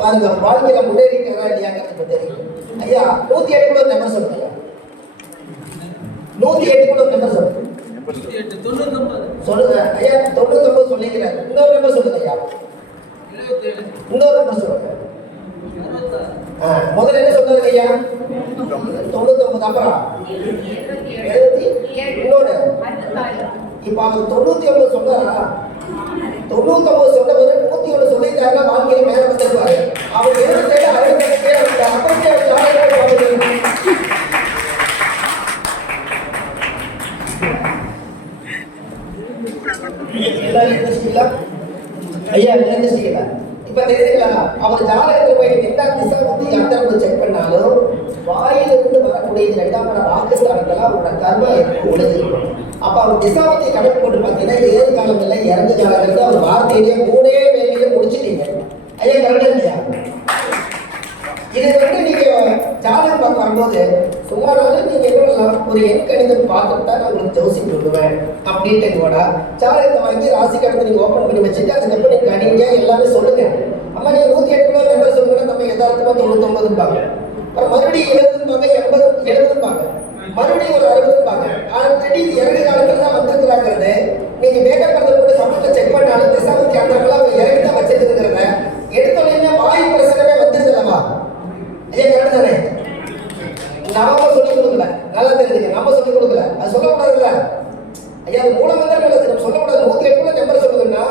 பாருங்க வாழ்க்கையில முன்னேறிக்கிறதா இல்லையாங்கிறது இப்ப தெரியும் ஐயா நூத்தி எட்டு கூட நம்பர் சொல்லுங்க ஐயா. நூத்தி எட்டு கூட நம்பர் சொல்லுங்க. எட்டு தொண்ணூத்தொன்பது சொல்லுங்க. ஐயா தொண்ணூத்தொன்பது சொல்லிக்கிறேன். இன்னொரு நம்பர் சொல்லுங்க ஐயா. இன்னொரு நம்பர் சொல்லுங்க. முதல்ல என்ன சொன்னாங்க ஐயா? தொண்ணூத்தொன்பது அப்புறம்? எழுபத்தி இன்னொன்று இப்ப அவர் தொண்ணூத்தி ஒன்பது சொன்னாரா? தொண்ணூத்தி ஒன்பது பிறகு நூத்தி ஒன்று சொல்லியிருக்காருன்னா வாழ்க்கையில மேல வந்திருப்பாரு. அவர் எழுபத்தேழு அறுபத்தேழு அப்புறமே அவர் ஐயா எழுந்திருச்சிங்களா இப்ப தெரியுதுங்களா? அவர் ஜாதகத்தில் போய் எந்த திசை வந்து எந்த செக் பண்ணாலும் வாயிலிருந்து வரக்கூடிய ரெண்டாம் இடம் பாகிஸ்தானுக்கெல்லாம் அவரோட கர்மா உள்ளது அப்ப அவர் திசாவத்தை கணக்கு போட்டு பார்த்தீங்கன்னா ஏறு காலம் இல்லை இறங்கு காலம் அவர் வார்த்தையிலேயே மூணே வேலையில முடிச்சிட்டீங்க ஐயா கரெக்டா இல்லையா இது வந்து நீங்க ஜாதகம் பார்க்க வரும்போது நீங்க என்ன ஒரு எண் கணிதம் பார்த்துட்டு தான் நான் உங்களுக்கு ஜோசியம் சொல்லுவேன் அப்படின்ட்டு கூட சாரத்தை வாங்கி ராசி கணக்கு நீங்க ஓப்பன் பண்ணி வச்சுட்டு அதுக்கப்புறம் நீங்க கணிங்க எல்லாமே சொல்லுங்க. அம்மா நீங்க நூத்தி எட்டு ரூபாய் நம்பர் சொல்லுங்கன்னா நம்ம யதார்த்தமா தொண்ணூத்தொன்பதும்பாங்க. அப்புறம் மறுபடியும் எழுபதும்பாங்க எண்பது எழுபதும்பாங்க மறுபடியும் ஒரு அறுபதும்பாங்க. ஆல்ரெடி இது இறங்கு காலத்துல தான் வந்திருக்கிறாங்கிறது. நீங்க மேக்கப் பண்ணுறது கூட சமூகத்தை செக் பண்ணாலும் திசாபத்தி அந்த அவங்க இறங்கி தான் வச்சிருக்கிறத எடுத்தோடனே வாயு பிரச்சனமே வந்துருதுல்லவா இதே கரெக்ட் தானே? நாம சொல்லிக் கொடுக்கல. நல்லா தெரிஞ்சுங்க. நம்ம சொல்லிக் கொடுக்கல. அது சொல்லக்கூடாதுல்ல ஐயா அது தான் நல்லது நம்ம சொல்லக்கூடாது நூத்தி எட்டு நம்பர் சொல்லுதுன்னா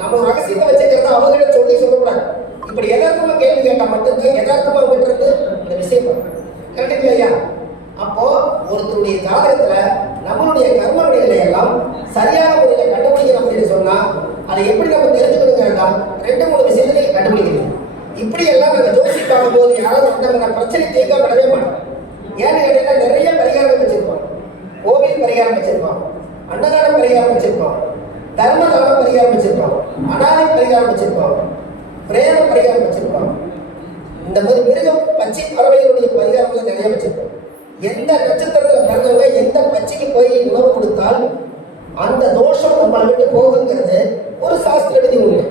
நம்ம ஒரு ரகசியத்தை வச்சுக்கிறத அவங்ககிட்ட சொல்லி சொல்லக்கூடாது. இப்படி யதார்த்தமா கேள்வி கேட்டா மட்டும்தான் யதார்த்தமா விட்டுறது இந்த விஷயம் கரெக்டுங்களா ஐயா அப்போ ஒருத்தருடைய ஜாதகத்துல நம்மளுடைய கர்ம வினைகளை எல்லாம் சரியான முறையில கண்டுபிடிக்கணும் அப்படின்னு சொன்னா அதை எப்படி நம்ம தெரிஞ்சுக்கணுங்கிறதா ரெண்டு மூணு விஷயத்தை நீங்க கண்டுபிடிக்கணும் இப்படி எல்லாம் நாங்க ஜோசி போது யாராவது வந்தாங்கன்னா பிரச்சனை தீர்க்கப்படவே மாட்டோம். ஏன்னு கேட்டீங்கன்னா நிறைய பரிகாரம் வச்சிருக்கோம் கோவில் பரிகாரம் வச்சிருக்கோம் அன்னதானம் பரிகாரம் வச்சிருக்கோம் தர்மதானம் பரிகாரம் வச்சிருக்கோம் அனாதை பரிகாரம் வச்சிருக்கோம் பிரேத பரிகாரம் வச்சிருக்கோம் இந்த மாதிரி மிருகம் பச்சை பறவைகளுடைய பரிகாரங்களை நிறைய வச்சிருக்கோம் எந்த நட்சத்திரத்துல பிறந்தவங்க எந்த பச்சைக்கு போய் உணவு கொடுத்தால் அந்த தோஷம் நம்மளை விட்டு போகுங்கிறது ஒரு சாஸ்திர விதி உண்டு.